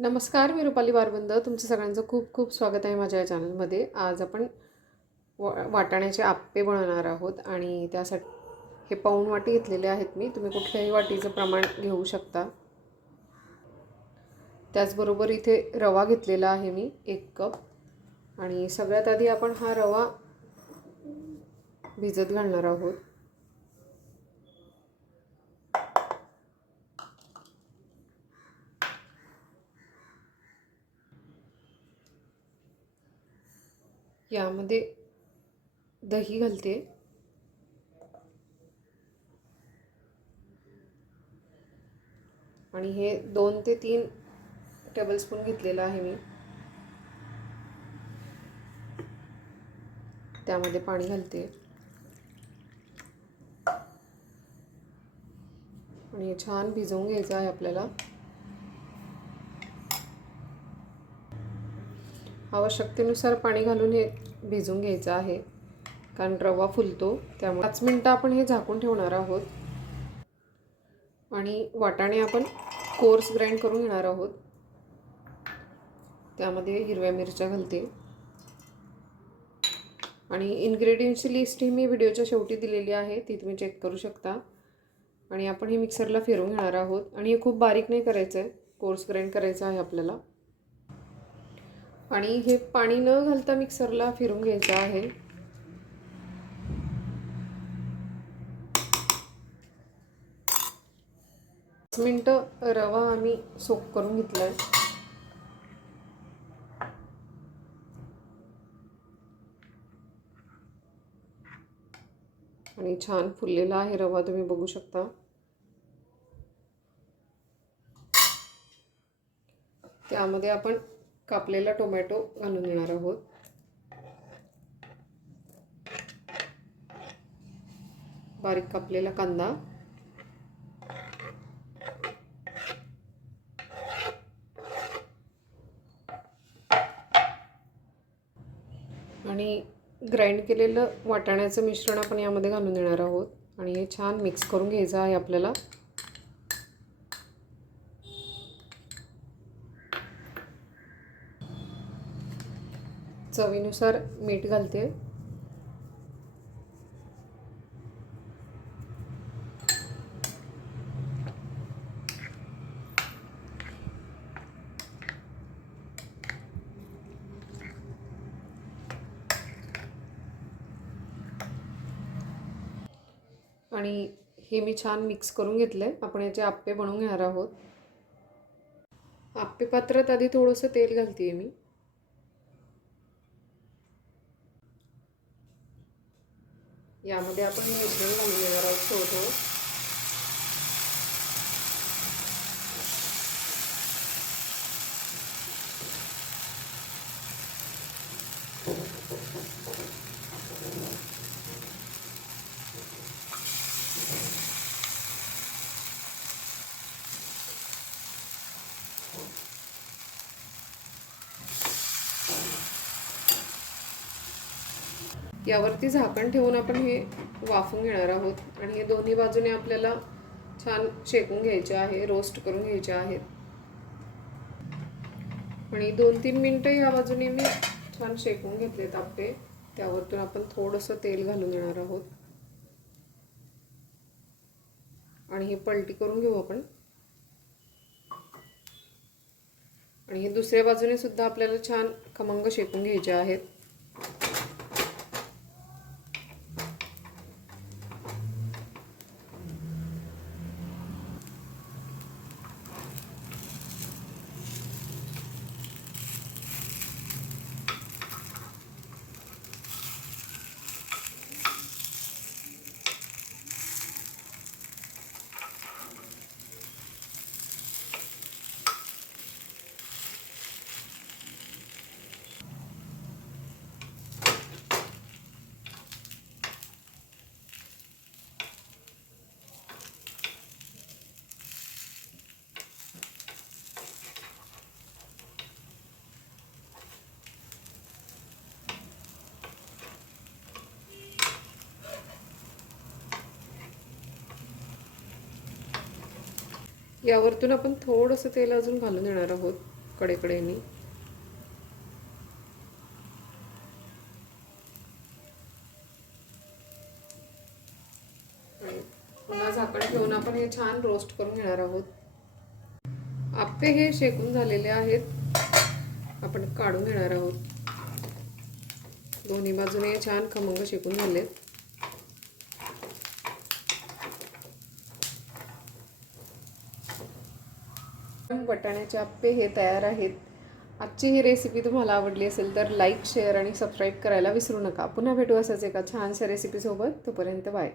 नमस्कार मी रुपाली बारबंद. तुमचं सगळ्यांचं खूप खूप स्वागत आहे माझ्या या चॅनलमध्ये. आज आपण वा वाटाण्याचे आप्पे बनवणार आहोत आणि त्यासाठी हे पाऊण वाटी घेतलेले आहेत मी. तुम्ही कुठल्याही वाटीचं प्रमाण घेऊ शकता. त्याचबरोबर इथे रवा घेतलेला आहे मी एक कप. आणि सगळ्यात आधी आपण हा रवा भिजत घालणार आहोत. यामध्ये दही घालते. आणि हे दोन ते तीन टेबलस्पून घेतलेलं आहे मी. त्यामध्ये पाणी घालते. आणि छान भिजवून घ्यायचं आहे आपल्याला. आवश्यकतेनुसार पाणी घालून हे भिजून घ्यायचं आहे. कारण रवा फुलतो त्यामुळे पाच मिनटं आपण हे झाकून ठेवणार आहोत. आणि वाटाणे आपण कोर्स ग्राइंड करून घेणार आहोत. त्यामध्ये हिरव्या मिरच्या घालते. आणि इन्ग्रेडियंटची लिस्ट ही मी व्हिडिओच्या शेवटी दिलेली आहे ती तुम्ही चेक करू शकता. आणि आपण हे मिक्सरला फिरून घेणार आहोत. आणि हे खूप बारीक नाही करायचं आहे कोर्स ग्राइंड करायचं आहे आपल्याला. आणि हे पाणी न घालता मिक्सरला फिरून घ्यायचं आहे. पाच मिनटं रवा आम्ही सोक करून घेतला आहे आणि छान फुललेला आहे रवा तुम्ही बघू शकता. त्यामध्ये आपण कापलेला टोमॅटो घालून घेणार आहोत. बारीक कापलेला कांदा. आणि ग्राइंड केलेलं वाटाण्याचं मिश्रण आपण यामध्ये घालून देणार आहोत. आणि हे छान मिक्स करून घ्यायचं आहे आपल्याला. चवीनुसार मीठ घालते. आणि हे मी छान मिक्स करून घेतले आपण याचे आप्पे बनवून घेणार आहोत. आप्पे पात्रात आधी थोडंसं तेल घालते आहे मी. यामध्ये आपण मिश्रण घालून येणार आहोत थोडं यावरती झाकण ठेवून आपण हे वाफून घेणार आहोत. आणि हे दोन्ही बाजूने आपल्याला छान शेकून घ्यायचे आहे रोस्ट करून घ्यायचे आहेत आणि दोन तीन मिनटं या बाजूने मी छान शेकून घेतले तापे त्यावरतून आपण थोडंसं तेल घालून येणार आहोत. आणि हे पलटी करून घेऊ आपण. आणि हे दुसऱ्या बाजूने सुद्धा आपल्याला छान खमंग शेकून घ्यायचे आहेत. यावरतून आपण थोडंसं तेल अजून घालून देणार आहोत कडेकडेनी. पुन्हा झाकण ठेवून आपण हे छान रोस्ट करून घेणार आहोत. आप्पे हे शेकून झालेले आहेत. आपण काढून घेणार आहोत. दोन्ही बाजूने छान खमंग शेकून झालेत. वटाण्याचे आप्पे हे तयार आहेत. आजची ही रेसिपी तुम्हाला आवडली असेल तर लाईक शेअर आणि सबस्क्राईब करायला विसरू नका. पुन्हा भेटू असंच एका छानशा रेसिपीसोबत तोपर्यंत बाय